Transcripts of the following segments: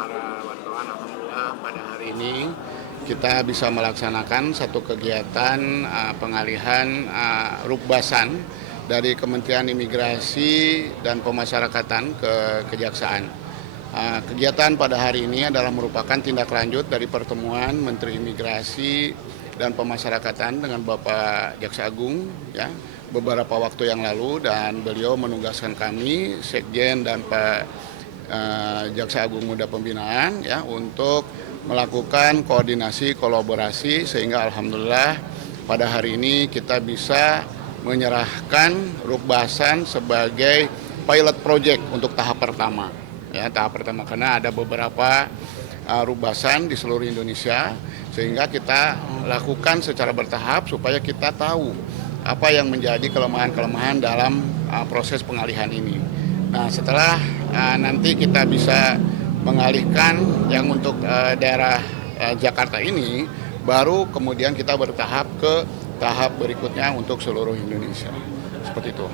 para wartawan, alhamdulillah pada hari ini kita bisa melaksanakan satu kegiatan pengalihan rukbasan dari Kementerian Imigrasi dan Pemasyarakatan ke Kejaksaan. Kegiatan pada hari ini adalah merupakan tindak lanjut dari pertemuan Menteri Imigrasi dan Pemasyarakatan dengan Bapak Jaksa Agung ya, beberapa waktu yang lalu, dan beliau menugaskan kami, Sekjen dan Pak Jaksa Agung Muda Pembinaan ya, untuk melakukan koordinasi kolaborasi sehingga alhamdulillah pada hari ini kita bisa menyerahkan Rukbasan sebagai pilot project untuk tahap pertama. Ya, tahap pertama karena ada beberapa Rukbasan di seluruh Indonesia sehingga kita lakukan secara bertahap supaya kita tahu apa yang menjadi kelemahan-kelemahan dalam proses pengalihan ini. Nah, setelah nanti kita bisa mengalihkan yang untuk daerah Jakarta ini, baru kemudian kita bertahap ke tahap berikutnya untuk seluruh Indonesia. Seperti itu.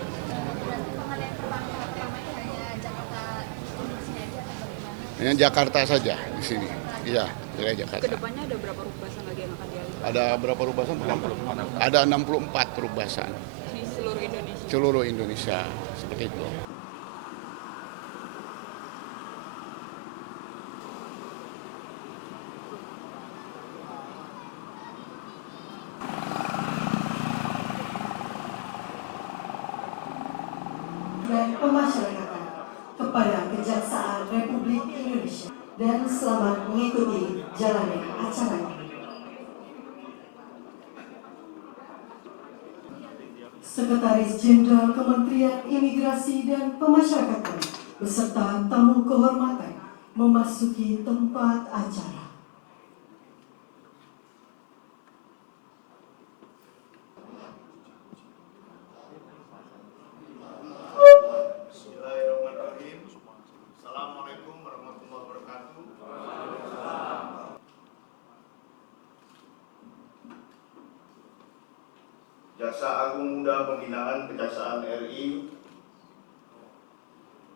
Ini Jakarta saja di sini. Iya, wilayah Jakarta. Kedepannya ada berapa rukbasan lagi yang akan dialihkan? Ada berapa rukbasan? Ada 64 rukbasan. Di seluruh Indonesia? Seluruh Indonesia, seperti itu. Dan pemasyarakatan kepada Kejaksaan Republik Indonesia dan selamat mengikuti jalannya acara ini. Sekretaris Jenderal Kementerian Imigrasi dan Pemasyarakatan beserta tamu kehormatan memasuki tempat acara. Bismillahirrahmanirrahim. Assalamualaikum warahmatullahi wabarakatuh. Jaksa Agung Muda Pembinaan Kejaksaan RI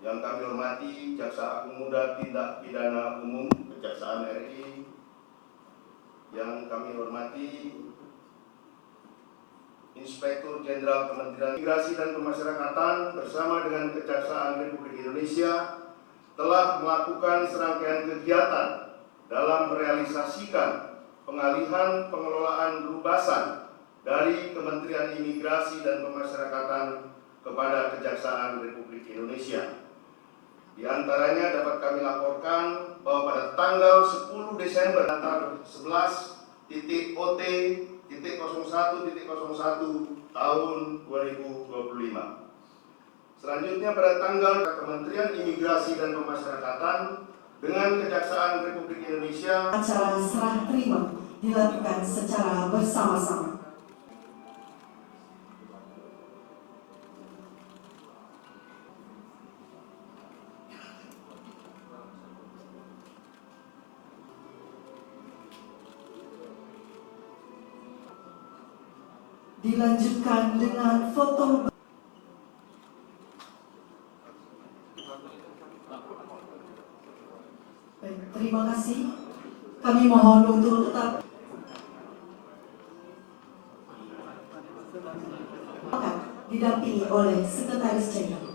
yang kami hormati, Jaksa Agung Muda Tindak Pidana Umum Kejaksaan RI yang kami hormati, Inspektur Jenderal Kementerian Imigrasi dan Pemasyarakatan bersama dengan Kejaksaan Republik Indonesia telah melakukan serangkaian kegiatan dalam merealisasikan pengalihan pengelolaan Rukbasan dari Kementerian Imigrasi dan Pemasyarakatan kepada Kejaksaan Republik Indonesia. Di antaranya dapat kami laporkan bahwa pada tanggal 10 Desember 11.OT.01.01 tahun 2025. Selanjutnya pada tanggal Kementerian Imigrasi dan Pemasyarakatan dengan Kejaksaan Republik Indonesia. Acara serah terima dilakukan secara bersama-sama. Dilanjutkan dengan foto. Baik, terima kasih. Kami mohon untuk tetap didampingi oleh Sekretaris Jenderal.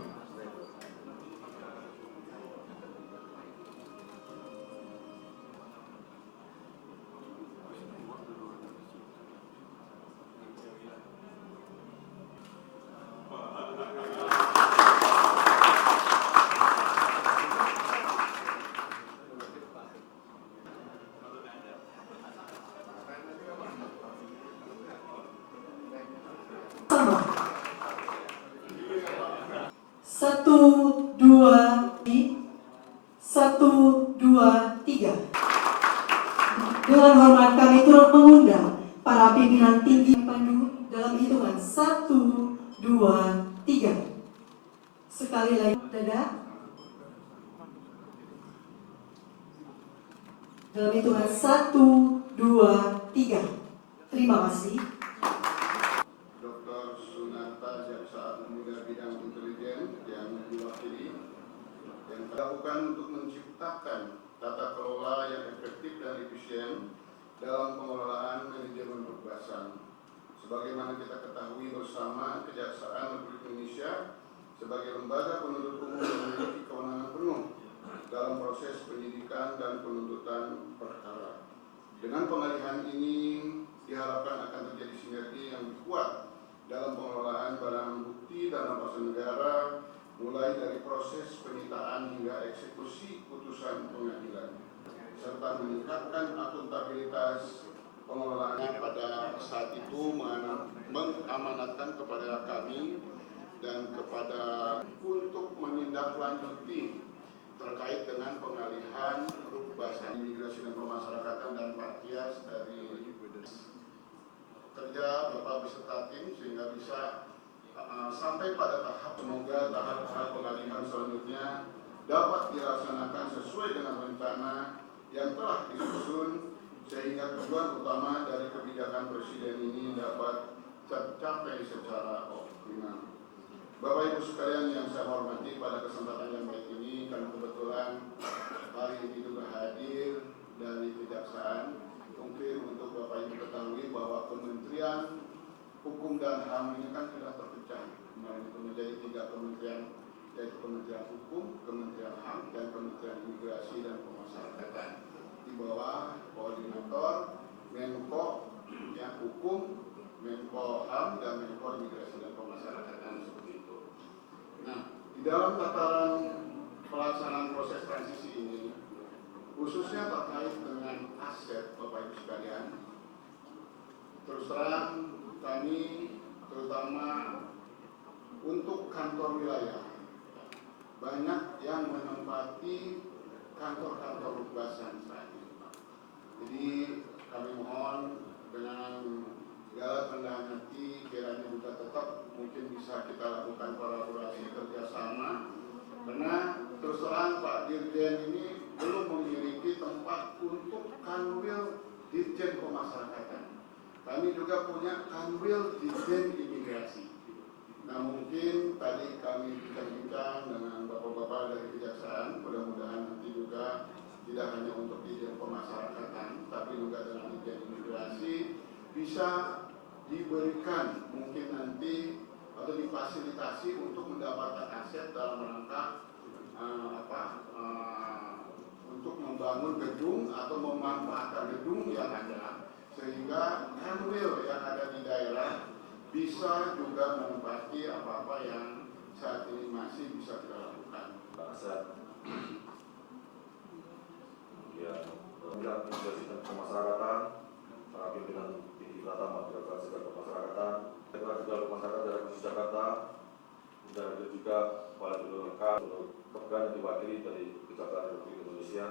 Sama. 1, 2, 3. Dengan hormat kami turut mengundang para pimpinan tinggi Pandu dalam hitungan 1, 2, 3. Sekali lagi, dadah. Dalam hitungan 1, 2, 3. Terima kasih. Dr. Sunarta, Jaksa Agung Muda Bidang Intelijen yang diwakili, yang dilakukan untuk menciptakan tata kelola yang efektif dan efisien dalam pengelolaan manajemen perbasan. Sebagaimana kita ketahui bersama, Kejaksaan Republik Indonesia sebagai lembaga penuntut umum memiliki kewenangan penuh dalam proses penyidikan dan penuntutan perkara. Dengan pengalihan ini diharapkan akan terjadi sinergi yang kuat dalam pengelolaan barang bukti dan rampasan negara, mulai dari proses penyitaan hingga eksekusi putusan pengadilan, serta meningkatkan akuntabilitas pengelolaannya. Pada saat itu mengamanatkan kepada kami dan kepada untuk menindaklanjuti terkait dengan pengalihan Rukbasan Imigrasi dan Pemasyarakatan dan Partias dari kerja Bapak beserta tim sehingga bisa sampai pada tahap, semoga tahap pengalihan selanjutnya dapat dilaksanakan sesuai dengan rencana yang telah disusun sehingga tujuan utama dari kebijakan Presiden ini dapat tercapai secara optimal. Bapak Ibu sekalian yang saya hormati, pada kesempatan yang baik ini karena kebetulan hari ini juga hadir dari Kejaksaan, mungkin untuk Bapak Ibu ketahui bahwa Kementerian Hukum dan HAM ini kan sudah terpecah menjadi 3 kementerian, yaitu Kementerian Hukum, Kementerian HAM, dan Kementerian Imigrasi dan Pemasyarakatan. Di bawah koordinator Menko yang Hukum, Menko HAM, dan Menko Imigrasi dan Pemasyarakatan seperti itu. Nah, di dalam tataran pelaksanaan proses transisi ini, khususnya terkait dengan aset Bapak Ibu sekalian, terus terang kami terutama untuk kantor wilayah banyak yang menempati kantor-kantor Rukbasan saat ini. Jadi kami mohon dengan segala rendah hati kiranya juga tetap mungkin bisa kita lakukan kolaborasi kerjasama, karena terus terang Pak Dirjen ini belum memiliki tempat untuk kanwil Dirjen Pemasyarakatan. Kami juga punya kanwil Dirjen Imigrasi. Nah, mungkin tadi kami bincang-bincang dengan bapak-bapak dari Kejaksaan, mudah-mudahan nanti juga tidak hanya untuk Dirjen Pemasyarakatan, tapi juga dengan Dirjen Imigrasi bisa diberikan mungkin nanti atau difasilitasi untuk mendapatkan aset dalam rangka untuk membangun gedung atau memanfaatkan gedung yang ada, sehingga kanwil yang ada di daerah bisa juga menempati apa-apa yang saat ini masih bisa kita lakukan. Aset, kemudian Kementerian Imigrasi dan Pemasyarakatan, para pimpinan tinggi Pratama Birokrasi dan Pemasyarakatan, Ketua Masyarakat Daerah Khusus Jakarta, dan juga Kepala BPK untuk kepegang yang diwakili dari Kejaksaan Republik Indonesia,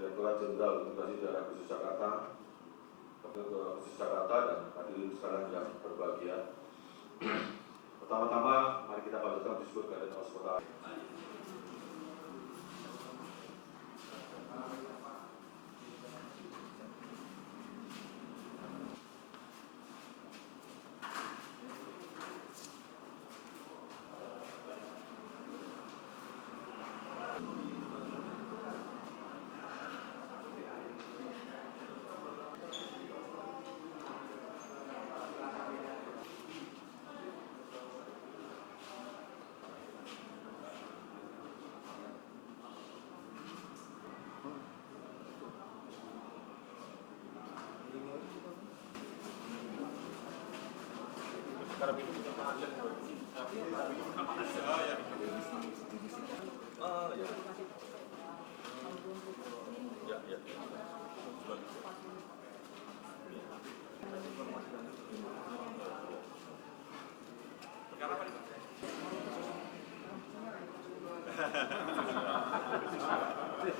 Direktorat Jenderal Imigrasi Daerah Khusus Jakarta, Khusus Jakarta, dan hadirin sekalian yang berbahagia. Pertama-tama, mari kita panjatkan disebut keadaan kota.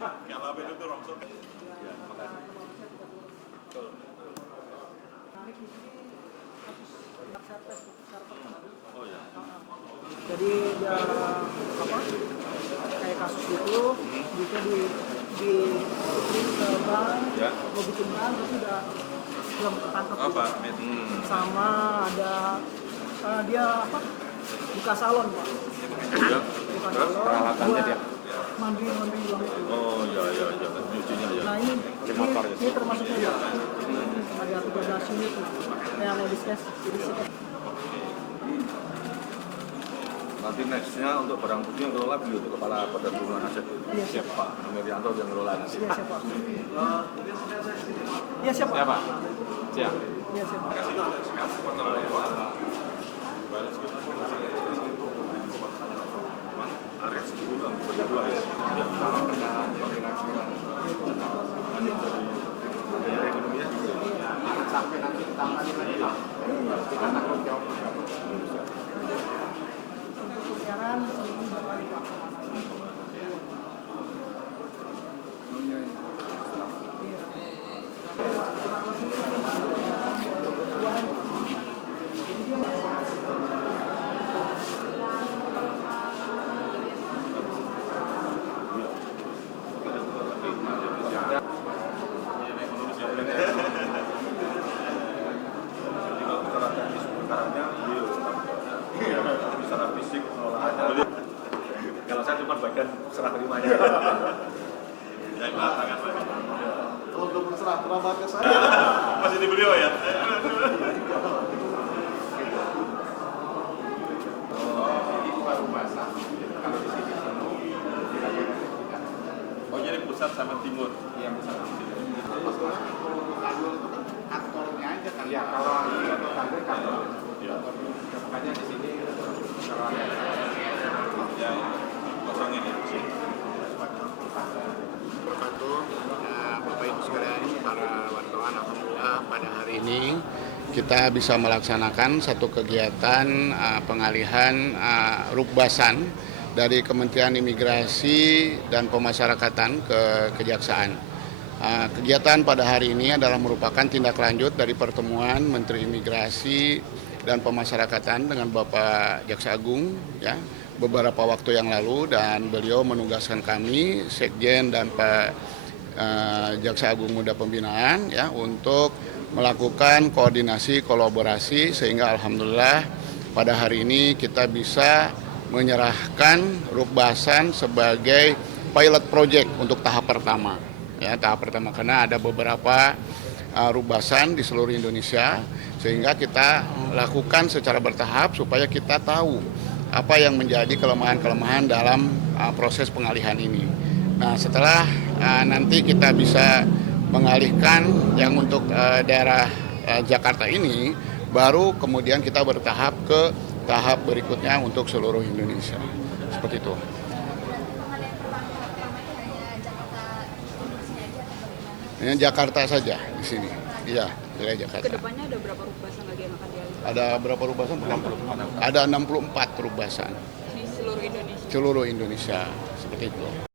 Kalau apa itu rongsok. Oh ya. Jadi dia apa? Kayak kasus itu, bisa di ke bank, Ya. mau bikin bank, tapi udah belum ketangkep. Apa? Sama ada dia apa? Buka salon, Pak. Ya. Buka Terus salon. peralatannya dia. mandi uang itu. Oh iya, nyucinya ya. Nah ini termasuknya ya. Ada 13 unit tuh, kayak ladies cash, jadi sih. Nanti nextnya untuk barang bukti yang kelola beliau itu Kepala Badan Perlindungan Aset. Iya, Siap Pak Nuryanto yang kelola nanti. Iya siapa? Iya siapa? Siapa? Siap. Iya siapa? Area 10 kan berdua ya. Yang sama dengan koordinasi dari ekonomi ya. Sampai nanti ditangani lagi lah. Kita tanggung jawab. Siaran seminggu berapa kali Pak? Secara fisik pengolahannya. Kalau saya cuma bagian serah terimanya. Ya, tangan Pak. Untuk serah terima ke saya. Masih di beliau ya? Oh jadi pusat sama timur? Iya, pusat sama timur. Kantornya aja kan. Ya, kalau kantor kantor. Makanya di sini kalau ada Ya, kosongin ya. Wabarakatuh. Bapak Ibu sekalian, para wartawan, alhamdulillah pada hari ini kita bisa melaksanakan satu kegiatan pengalihan rukbasan dari Kementerian Imigrasi dan Pemasyarakatan ke Kejaksaan. Kegiatan pada hari ini adalah merupakan tindak lanjut dari pertemuan Menteri Imigrasi dan Pemasyarakatan dengan Bapak Jaksa Agung ya beberapa waktu yang lalu, dan beliau menugaskan kami Sekjen dan Pak Jaksa Agung Muda Pembinaan ya untuk melakukan koordinasi kolaborasi sehingga alhamdulillah pada hari ini kita bisa menyerahkan rukbasan sebagai pilot project untuk tahap pertama. Ya, tahap pertama karena ada beberapa rukbasan di seluruh Indonesia sehingga kita lakukan secara bertahap supaya kita tahu apa yang menjadi kelemahan-kelemahan dalam proses pengalihan ini. Nah, setelah nanti kita bisa mengalihkan yang untuk daerah Jakarta ini, baru kemudian kita bertahap ke tahap berikutnya untuk seluruh Indonesia. Seperti itu. Ini Jakarta saja di sini. Iya, wilayah Jakarta. Kedepannya ada berapa rukbasan lagi yang akan dialihkan? Ada berapa rukbasan? Ada 64 rukbasan. Di seluruh Indonesia. Seluruh Indonesia. Seperti itu.